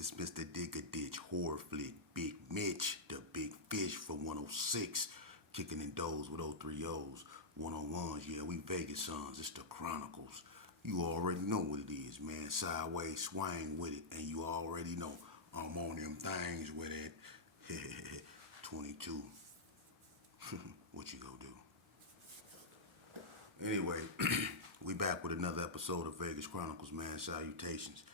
It's Mr. Dig a Ditch Horror Flick Big Mitch, the big fish from 106, kicking in doors with 030s, one-on-ones. Yeah, we Vegas sons. It's the Chronicles. You already know what it is, man. Sideways swing with it, and you already know I'm on them things with it. 22. What you gonna do? Anyway, we back with another episode of Vegas Chronicles, man. Salutations.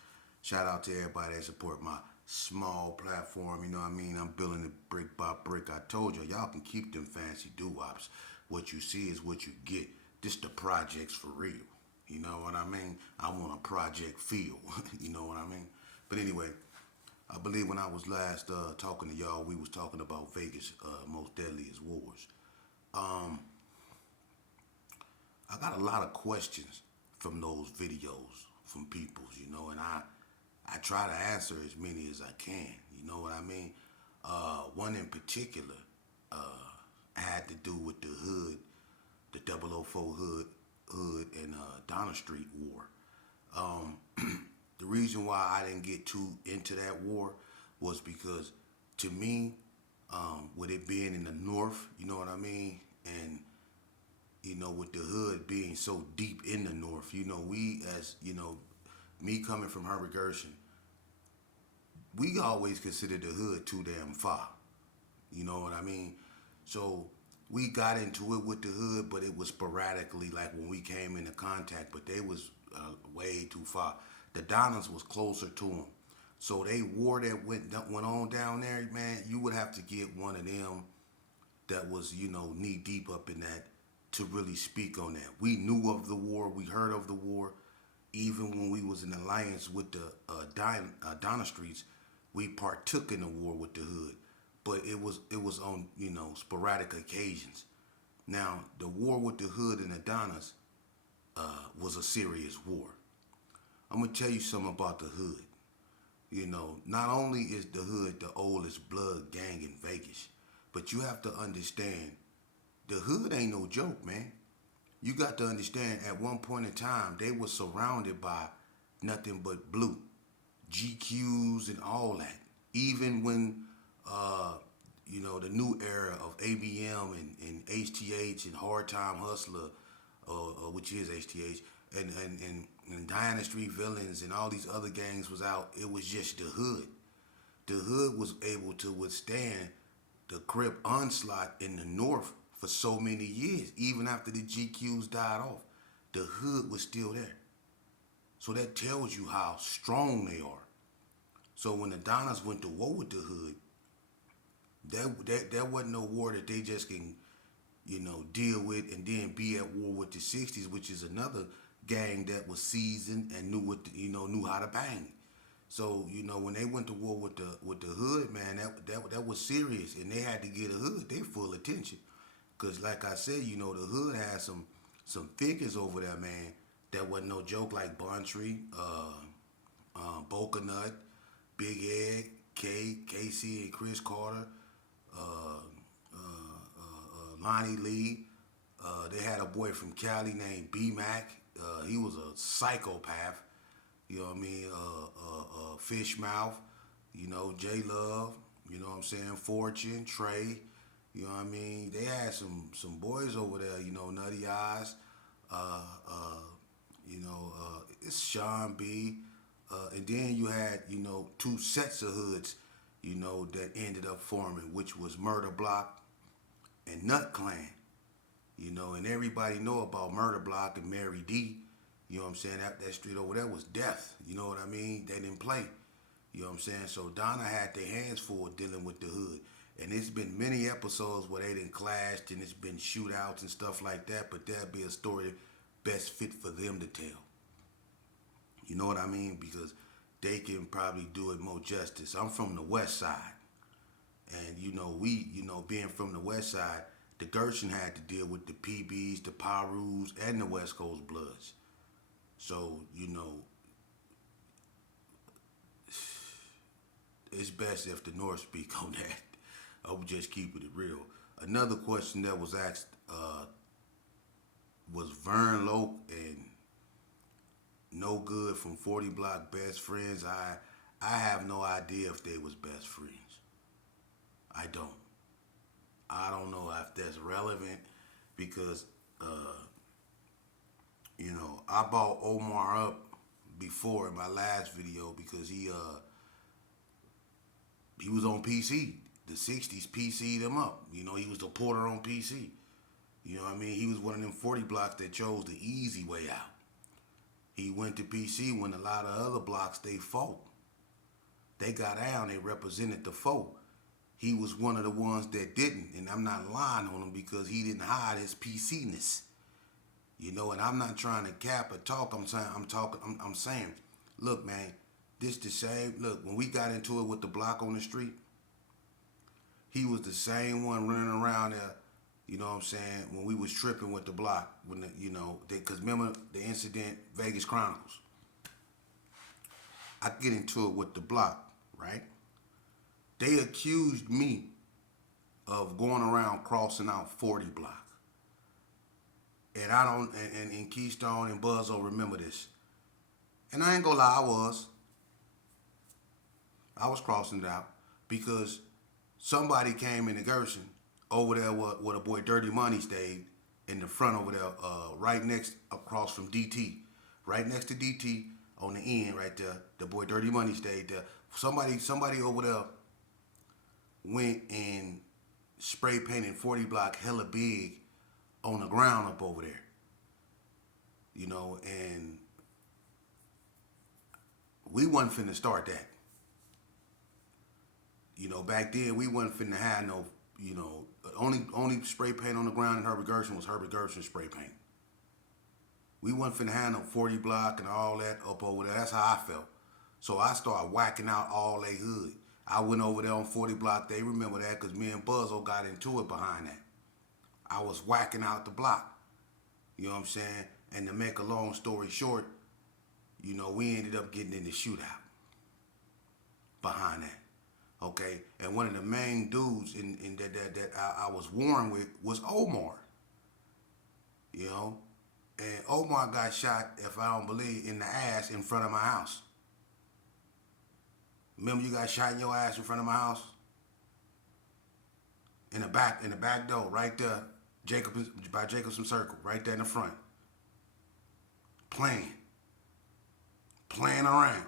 Shout out to everybody that support my small platform. You know what I mean? I'm building it brick by brick. I told y'all can keep them fancy doo-wops. What you see is what you get. This the projects for real. You know what I mean? I want a project feel. You know what I mean? But anyway, I believe when I was last talking to y'all, we was talking about Vegas' most deadliest wars. I got a lot of questions from those videos from people, you know, and I try to answer as many as I can. You know what I mean? One in particular had to do with the hood, the 004 hood and Donna Street war. The reason why I didn't get too into that war was because, to me, with it being in the north, you know what I mean, and you know, with the hood being so deep in the north, you know, we as, you know, me coming from Herbert Gershon, we always considered the hood too damn far. You know what I mean? So we got into it with the hood, but it was sporadically, like when we came into contact, but they was way too far. The Donnas was closer to them. So they war that went on down there, man, you would have to get one of them that was, you know, knee deep up in that to really speak on that. We knew of the war, we heard of the war, even when we was in alliance with the Donna Streets, we partook in the war with the hood, but it was on, you know, sporadic occasions. Now the war with the hood and the Donnas was a serious war. I'm gonna tell you something about the hood. You know, not only is the hood the oldest blood gang in Vegas, but you have to understand the hood ain't no joke, man. You got to understand, at one point in time, they were surrounded by nothing but blue, GQs and all that. Even when, you know, the new era of ABM and HTH and Hard Time Hustler, which is HTH, and Donna Street Villains and all these other gangs was out, it was just the hood. The hood was able to withstand the Crip onslaught in the north for so many years. Even after the GQs died off, the hood was still there. So that tells you how strong they are. So when the Donnas went to war with the hood, that wasn't no war that they just can, you know, deal with and then be at war with the 60s, which is another gang that was seasoned and knew how to bang. So, you know, when they went to war with the hood, man, that was serious, and they had to get the hood their full attention. Cause like I said, you know, the hood had some figures over there, man, that wasn't no joke, like Bontree, Boca Nut, Big Ed, Casey and Chris Carter, Lonnie Lee. They had a boy from Cali named B-Mac. He was a psychopath. You know what I mean? Fish Mouth, you know, J Love, you know what I'm saying? Fortune, Trey, you know what I mean? They had some boys over there, you know, Nutty Eyes, it's Sean B. And then you had, you know, two sets of hoods, you know, that ended up forming, which was Murder Block and Nut Clan. You know, and everybody know about Murder Block and Mary D. You know what I'm saying? That street over there was death. You know what I mean? They didn't play. You know what I'm saying? So Donna had their hands full dealing with the hood. And it's been many episodes where they done clashed and it's been shootouts and stuff like that, but that'd be a story best fit for them to tell. You know what I mean? Because they can probably do it more justice. I'm from the west side. And, you know, being from the west side, the Gershon had to deal with the PBs, the Pyrus, and the West Coast Bloods. So, you know, it's best if the North speak on that. I would just keep it real. Another question that was asked was Vern Loke and No Good from 40 Block Best Friends. I have no idea if they was best friends. I don't. I don't know if that's relevant because, uh, I bought Omar up before in my last video because he was on PC. The 60s PC'd him up. He was the porter on PC. You know what I mean? He was one of them 40 blocks that chose the easy way out. He went to PC when a lot of other blocks they fought. They got down, they represented the foe. He was one of the ones that didn't, and I'm not lying on him because he didn't hide his PC-ness. And I'm not trying to cap or talk. I'm saying, look, man, this the same. Look, when we got into it with the block on the street, he was the same one running around there. You know what I'm saying? When we was tripping with the block, because remember the incident, Vegas Chronicles. I get into it with the block, right? They accused me of going around crossing out 40 block. And I don't, and Keystone and Buzz will remember this. And I ain't gonna lie, I was crossing it out because somebody came into Gerson over there where the boy Dirty Money stayed in the front over there, right next, across from DT. Right next to DT on the end right there, the boy Dirty Money stayed there. Somebody over there went and spray painted 40 block hella big on the ground up over there. And we wasn't finna start that. Back then we wasn't finna have no, only spray paint on the ground in Herbert Gerson was Herbert Gerson spray paint. We wasn't finna have no 40 block and all that up over there. That's how I felt. So I started whacking out all they hood. I went over there on 40 block. They remember that because me and Buzzo got into it behind that. I was whacking out the block. You know what I'm saying? And to make a long story short, we ended up getting in the shootout behind that. Okay? And one of the main dudes in that I was warring with was Omar. And Omar got shot, if I don't believe, in the ass in front of my house. Remember you got shot in your ass in front of my house? In the back door, right there, by Jacobson Circle, right there in the front. Playing around.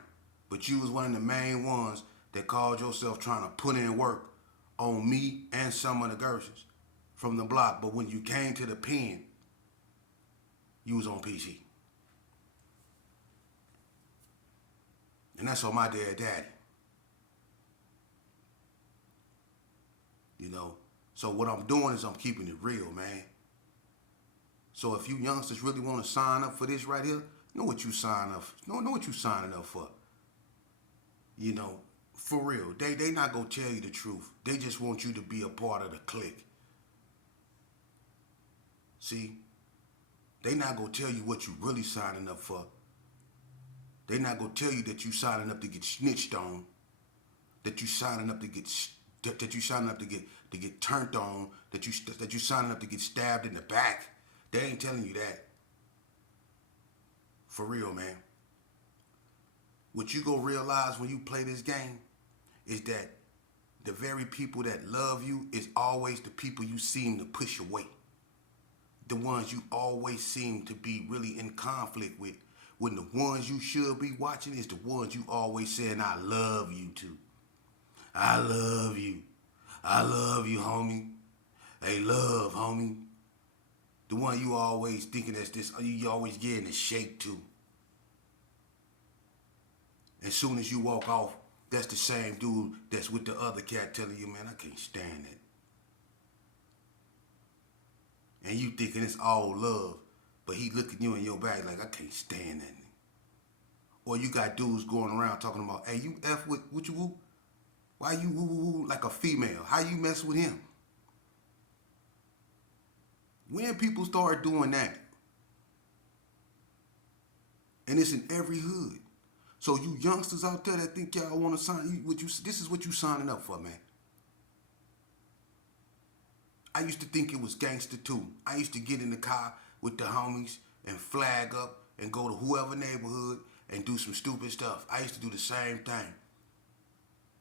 But you was one of the main ones that called yourself trying to put in work on me and some of the Gersons from the block. But when you came to the pen, you was on PC. And that's on my dead daddy. So what I'm doing is I'm keeping it real, man. So if you youngsters really want to sign up for this right here, know what you sign up. Know what you signing up for. For real. They not gonna tell you the truth. They just want you to be a part of the clique. See? They not gonna tell you what you really signing up for. They not gonna tell you that you signing up to get snitched on. That you signing up to get turned on, that you signing up to get stabbed in the back. They ain't telling you that. For real, man. What you gonna realize when you play this game is that the very people that love you is always the people you seem to push away. The ones you always seem to be really in conflict with. When the ones you should be watching is the ones you always saying, I love you to. I love you. I love you, homie. Hey, love, homie. The one you always thinking that's this, you always getting a shake to. As soon as you walk off, that's the same dude that's with the other cat telling you, man, I can't stand it. And you thinking it's all love, but he looking you in your back like, I can't stand that. Or you got dudes going around talking about, hey, you F with what you woo? Why you woo like a female? How you mess with him? When people start doing that, and it's in every hood. So you youngsters out there that think y'all want to sign, this is what you signing up for, man. I used to think it was gangster too. I used to get in the car with the homies and flag up and go to whoever neighborhood and do some stupid stuff. I used to do the same thing.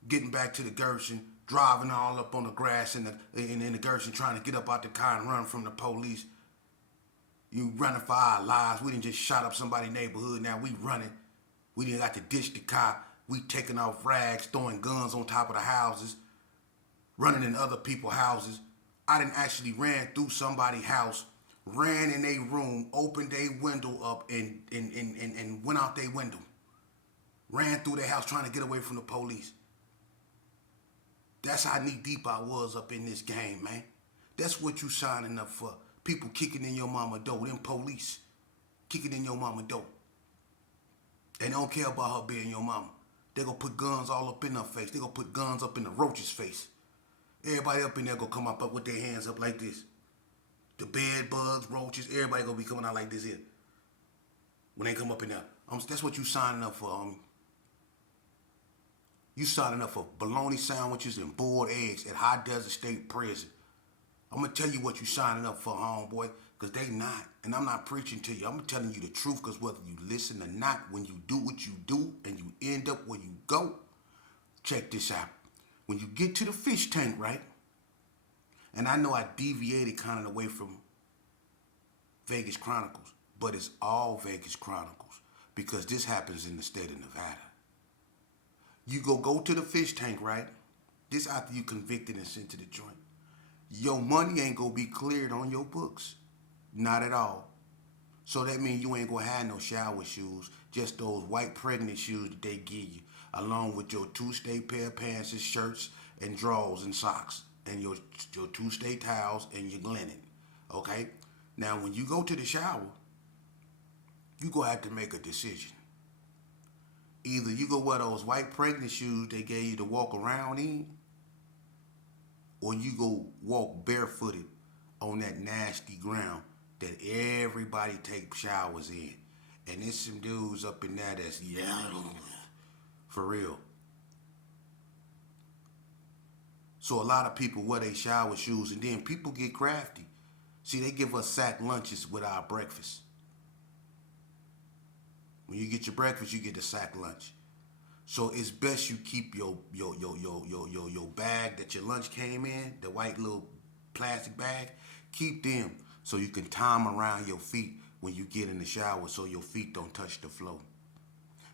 getting back to the Gershon, driving all up on the grass in the Gershon, trying to get up out the car and run from the police. You running for our lives. We didn't just shot up somebody's neighborhood. Now we running. We didn't got to ditch the car. We taking off rags, throwing guns on top of the houses, running in other people's houses. I done actually ran through somebody's house, ran in their room, opened their window up, and went out their window. Ran through their house trying to get away from the police. That's how knee deep I was up in this game, man. That's what you signing up for. People kicking in your mama door, them police kicking in your mama door. They don't care about her being your mama. They gonna put guns all up in her face. They gonna put guns up in the roach's face. Everybody up in there gonna come up with their hands up like this. The bed bugs, roaches, everybody gonna be coming out like this here. When they come up in there. That's what you signing up for, You signing up for bologna sandwiches and boiled eggs at High Desert State Prison. I'm going to tell you what you signing up for, homeboy, because they not. And I'm not preaching to you. I'm telling you the truth, because whether you listen or not, when you do what you do and you end up where you go, check this out. When you get to the fish tank, right? And I know I deviated kind of away from Vegas Chronicles, but it's all Vegas Chronicles, because this happens in the state of Nevada. You go to the fish tank, right? This after you convicted and sent to the joint. Your money ain't gonna be cleared on your books. Not at all. So that means you ain't gonna have no shower shoes, just those white pregnant shoes that they give you, along with your 2-state pair of pants and shirts and drawers and socks, and your 2-state towels and your linen. Okay? Now when you go to the shower, you gonna have to make a decision. Either you go wear those white pregnant shoes they gave you to walk around in, or you go walk barefooted on that nasty ground that everybody take showers in. And there's some dudes up in there that's, for real. So a lot of people wear their shower shoes, and then people get crafty. See, they give us sack lunches with our breakfast. When you get your breakfast, you get the sack lunch. So it's best you keep your bag that your lunch came in, the white little plastic bag, keep them so you can tie them around your feet when you get in the shower so your feet don't touch the floor.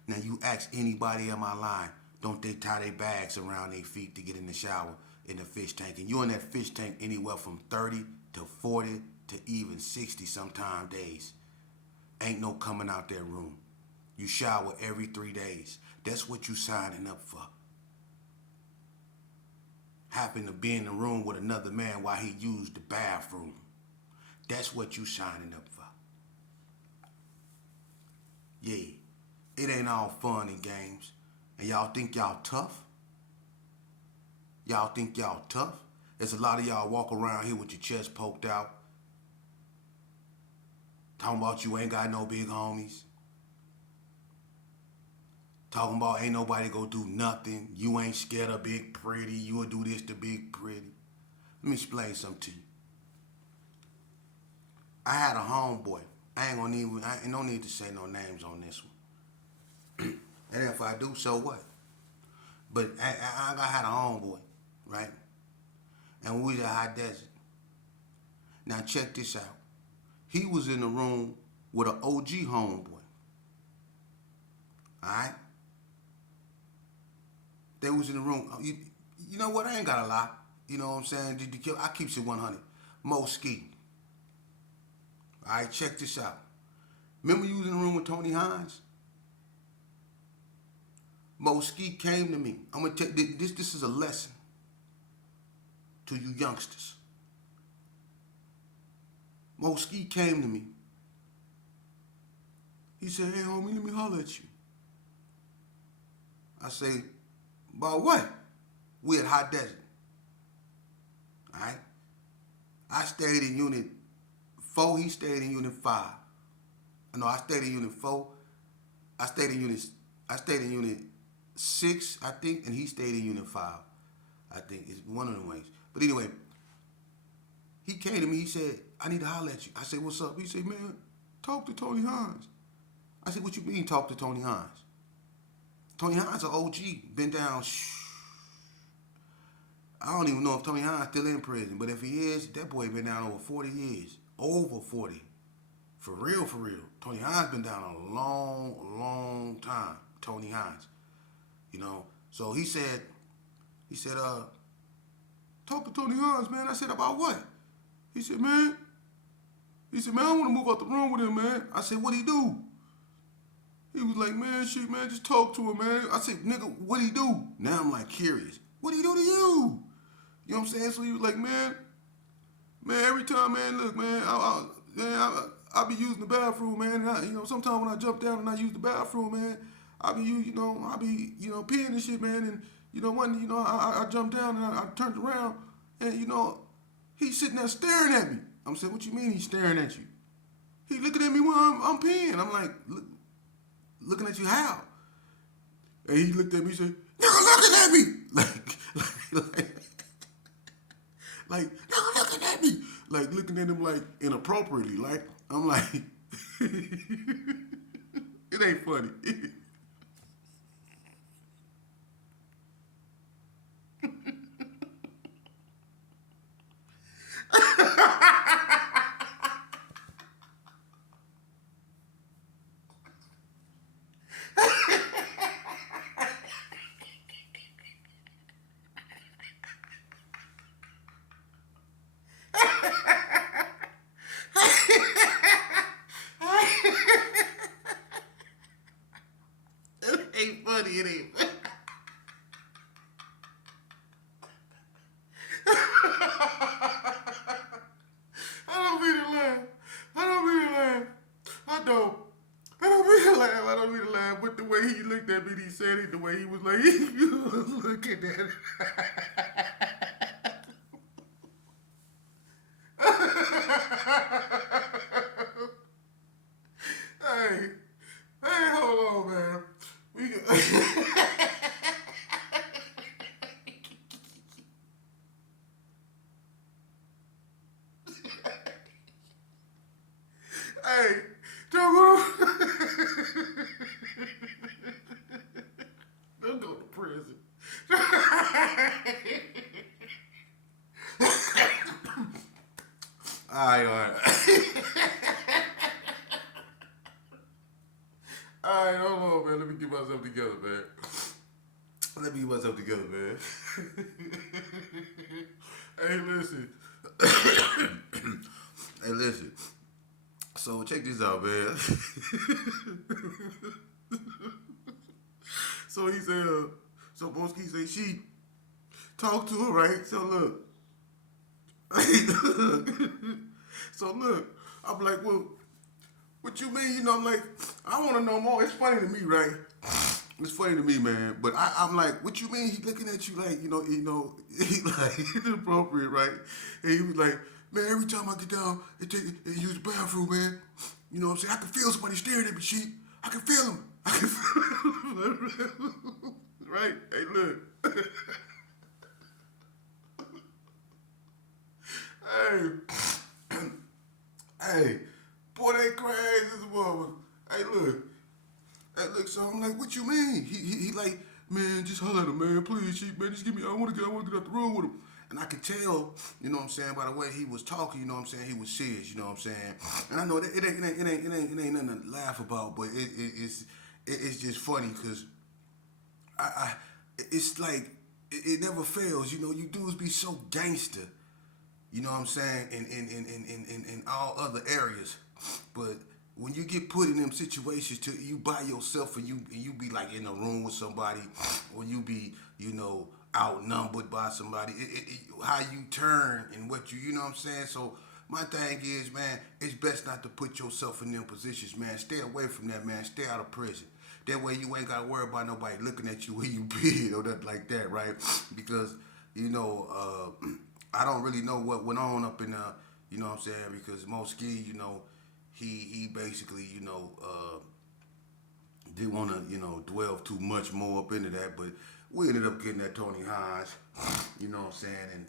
Now you ask anybody in my line, don't they tie their bags around their feet to get in the shower in the fish tank? And you're in that fish tank anywhere from 30 to 40 to even 60 sometime days. Ain't no coming out that room. You shower every 3 days. That's what you signing up for. Happen to be in the room with another man while he used the bathroom. That's what you signing up for. Yeah, it ain't all fun and games. And y'all think y'all tough? Y'all think y'all tough? There's a lot of y'all walk around here with your chest poked out, talking about you ain't got no big homies. Talking about ain't nobody gonna do nothing. You ain't scared of Big Pretty. You will do this to Big Pretty. Let me explain something to you. I had a homeboy. I no need to say no names on this one. And if I do, so what? But I had a homeboy, right? And we was at High Desert. Now check this out. He was in the room with an OG homeboy. All right? They was in the room. You know what? I ain't got a lot. You know what I'm saying? I keeps it 100. Mo Ski. All right, check this out. Remember you was in the room with Tony Hines? Mo Ski came to me. I'm gonna tell you, this is a lesson to you youngsters. Mo Ski came to me. He said, "Hey homie, let me holler at you." I say, "About what?" We at High Desert. All right. I stayed in Unit 4. He stayed in Unit 5. No, I stayed in Unit 4. I stayed in Unit 6, I think, and he stayed in Unit 5. I think it's one of them ways. But anyway, he came to me. He said, "I need to holler at you." I said, "What's up?" He said, "Man, talk to Tony Hines." I said, "What you mean talk to Tony Hines?" Tony Hines, an OG, been down I don't even know if Tony Hines still in prison, but if he is, that boy been down over 40 years. Over 40. For real, for real. Tony Hines been down a long, long time. Tony Hines. You know. So he said, talk to Tony Hines, man. I said, about what? He said, man, I want to move out the room with him, man. I said, what'd he do? He was like, man, shit, man, just talk to him, man. I said, nigga, what'd he do? Now I'm like curious. What'd he do to you? You know what I'm saying? So he was like, man, every time, man, look, man, I be using the bathroom, man. And sometimes when I jump down and I use the bathroom, man, I be peeing and shit, man. And, I jumped down and I turned around and, he's sitting there staring at me. I'm saying, what you mean he's staring at you? He looking at me while I'm peeing. I'm like, looking at you how? And he looked at me and said, nigga looking at me. Like, nigga looking at me. Like, looking at him like inappropriately. Like, I'm like, it ain't funny. It ain't funny, it ain't funny. I don't mean to laugh. I don't mean to laugh. I don't. I don't mean to laugh. I don't mean to laugh. But the way he looked at me, he said it, the way he was like, he was looking at it. Hey, hold on, man. We can... Hey, don't go to prison. All right. All right, hold on, man. Let me get myself together, man. Hey, listen. Hey, listen. So check this out, man. So he said, so Boski said she talked to her, right? So look, I'm like, well, what you mean? I'm like, I want to know more. It's funny to me, right? It's funny to me, man. But I'm like, what you mean? He looking at you like, he like, it's inappropriate, right? And he was like, man, every time I get down and use the bathroom, man, you know what I'm saying? I can feel somebody staring at me, sheep. I can feel him. Right? Hey, look. Hey, boy, they crazy as a mother. Hey, look, so I'm like, what you mean? He like, man, just holler at him, man, please, sheep, man, just give me, I want to get out the room with him. And I could tell, you know what I'm saying, by the way he was talking, you know what I'm saying, he was serious, you know what I'm saying. And I know that it ain't nothing to laugh about, but it's just funny because it's like it never fails, you know. You dudes be so gangster, you know what I'm saying, in all other areas, but when you get put in them situations to you by yourself and you be like in a room with somebody, or you be, outnumbered by somebody, how you turn and what you know what I'm saying. So my thing is, man, it's best not to put yourself in them positions, man. Stay away from that, man. Stay out of prison. That way you ain't gotta worry about nobody looking at you when you bid or nothing like that, right? Because I don't really know what went on up in you know what I'm saying, because Moski, he basically, didn't want to, dwell too much more up into that, but we ended up getting that Tony Hines, you know what I'm saying,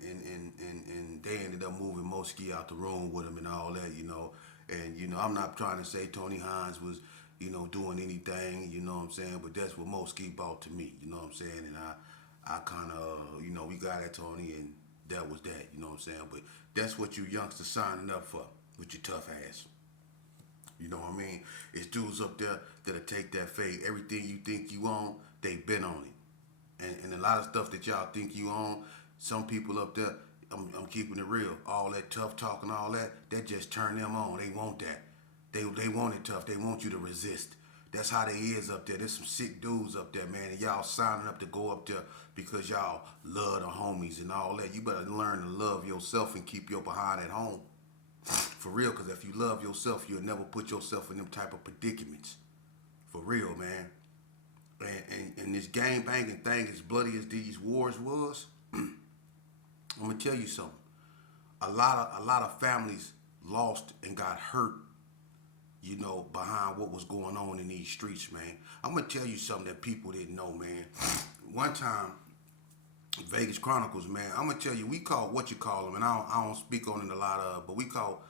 and they ended up moving Moski out the room with him and all that, and I'm not trying to say Tony Hines was, doing anything, you know what I'm saying, but that's what Moski brought to me, you know what I'm saying, and I kind of, we got at Tony, and that was that. You know what I'm saying? But that's what you youngsters signing up for with your tough ass. You know what I mean? It's dudes up there that'll take that fade. Everything you think you own, they been on it. And a lot of stuff that y'all think you own, some people up there, I'm keeping it real. All that tough talk and all that just turn them on. They want that. They want it tough. They want you to resist. That's how they is up there. There's some sick dudes up there, man. And y'all signing up to go up there because y'all love the homies and all that. You better learn to love yourself and keep your behind at home. For real, because if you love yourself, you'll never put yourself in them type of predicaments. For real, man. And this gang banging thing, as bloody as these wars was, I'm gonna tell you something. A lot of families lost and got hurt, behind what was going on in these streets, man. I'm gonna tell you something that people didn't know, man. One time, Vegas Chronicles, man. I'm gonna tell you, we call what you call them, and I don't speak on it a lot of, but we call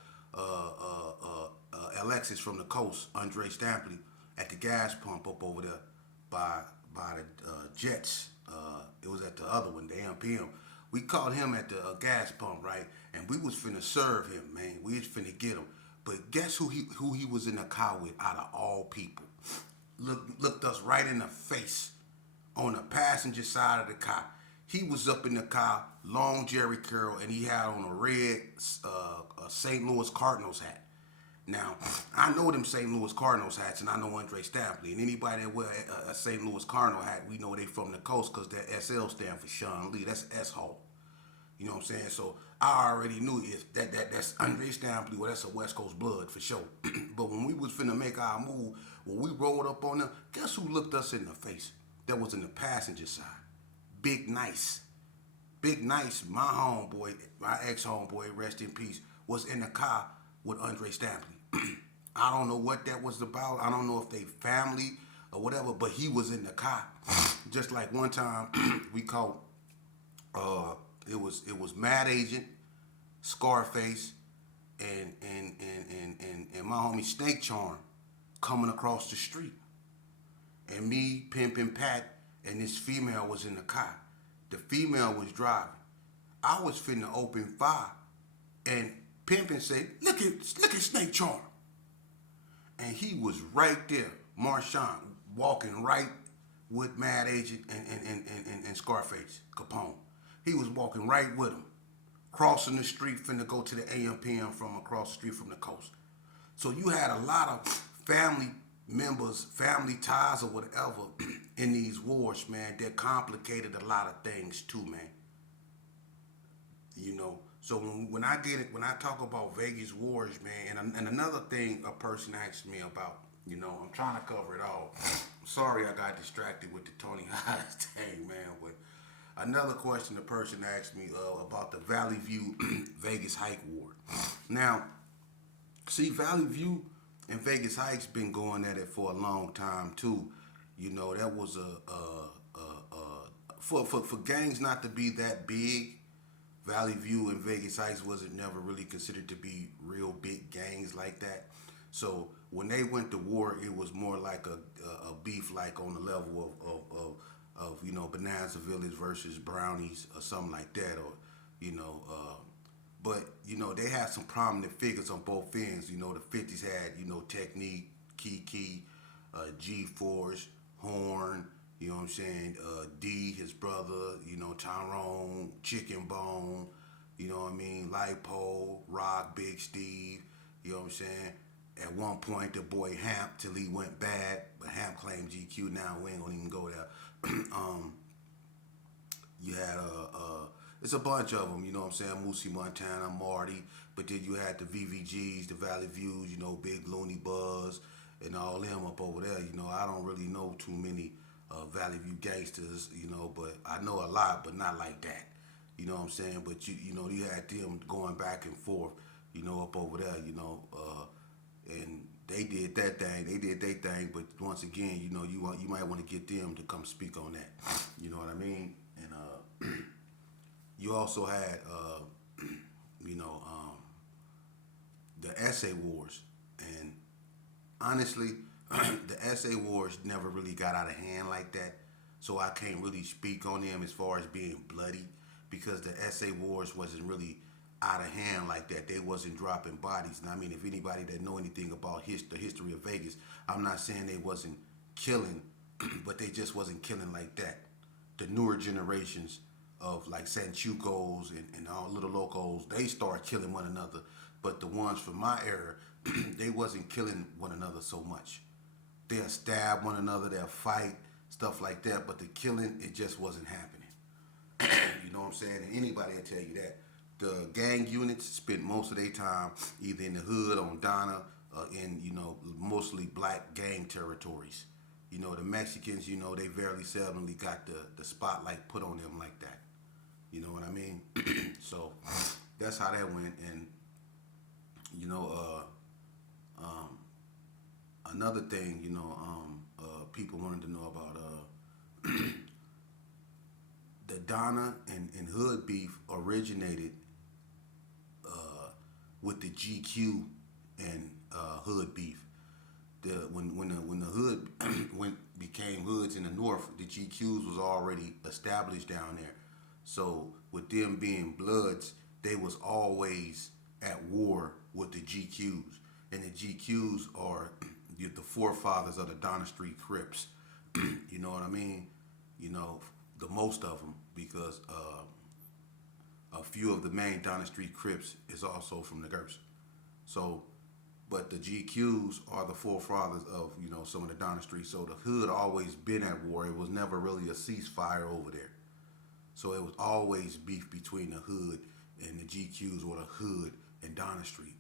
Alexis from the coast, Andre Stampley, at the gas pump up over there by the Jets. It was at the other one, the AMPM. We called him at the gas pump, right? And we was finna serve him, man. We was finna get him. But guess who he was in the car with out of all people? Looked us right in the face on the passenger side of the car. He was up in the car, long Jerry curl, and he had on a red St. Louis Cardinals hat. Now, I know them St. Louis Cardinals hats, and I know Andre Stampley. And anybody that wear a St. Louis Cardinal hat, we know they from the coast because that SL stand for Sean Lee. That's S-Hole. You know what I'm saying? So I already knew that's Andre Stampley. Well, that's a West Coast blood for sure. But when we was finna make our move, when we rolled up on them, guess who looked us in the face? That was in the passenger side. Big Nice. Big Nice, my homeboy, my ex-homeboy, rest in peace, was in the car with Andre Stampley. I don't know what that was about. I don't know if they family or whatever, but he was in the car. Just like one time we caught, it was Mad Agent, Scarface, and my homie Snake Charm coming across the street. And me, Pimpin' Pat, and this female was in the car. The female was driving. I was finna open fire, and Pimpin' said, look at Snake Charm. And he was right there, Marshawn, walking right with Mad Agent and Scarface, Capone. He was walking right with him, crossing the street, finna go to the AMPM from across the street from the coast. So you had a lot of family members, family ties or whatever in these wars, man, that complicated a lot of things too, man. So when I talk about Vegas wars, man, and another thing a person asked me about, I'm trying to cover it all. Sorry I got distracted with the Tony Hodges thing, man, but another question the person asked me about the Valley View Vegas hike war. Now, see, Valley View and Vegas Heights been going at it for a long time too. That was for gangs not to be that big. Valley View and Vegas Heights wasn't never really considered to be real big gangs like that. So when they went to war, it was more like a beef, like on the level of Bonanza Village versus Brownies or something like that, or but they had some prominent figures on both ends. The 50s had Technique, Kiki, G-Force, Horn. You know what I'm saying? D, his brother, Tyrone, Chicken Bone, you know what I mean? Lipo, Rock, Big Steve, you know what I'm saying? At one point, the boy Hamp, till he went bad, but Hamp claimed GQ. Now we ain't gonna even go there. You had, it's a bunch of them, you know what I'm saying? Moosey Montana, Marty, but then you had the VVGs, the Valley Views, Big Looney Buzz, and all them up over there. I don't really know too many Valley View gangsters, but I know a lot, but not like that. You know what I'm saying? But you had them going back and forth, up over there, and they did that thing. They did their thing, but once again, you might want to get them to come speak on that. You know what I mean? And you also had, the essay wars, and honestly, the essay wars never really got out of hand like that. so I can't really speak on them as far as being bloody because the SA wars wasn't really out of hand like that. They wasn't dropping bodies. And I mean, if anybody that know anything about the history of Vegas, I'm not saying they wasn't killing, but they just wasn't killing like that. The newer generations of like Sanchucos and all little locos, they start killing one another. But the ones from my era, they wasn't killing one another so much. They'll stab one another, they'll fight, stuff like that. But the killing, it just wasn't happening. You know what I'm saying? And anybody will tell you that. The gang units spent most of their time either in the hood on Donna or in, mostly black gang territories. The Mexicans, they very seldomly got the spotlight put on them like that. You know what I mean? So that's how that went. And, another thing, people wanted to know about the Donna and Hood beef originated with the GQ and Hood beef. When the Hood became Hoods in the North, the GQs was already established down there. So with them being Bloods, they was always at war with the GQs, and the GQs are the forefathers of the Donna Street Crips. You know what I mean? The most of them, because a few of the main Donna Street Crips is also from the Gers. So, but the GQs are the forefathers of, some of the Donna Street. So the Hood always been at war. It was never really a ceasefire over there. So it was always beef between the Hood and the GQs, or the Hood and Donna Street.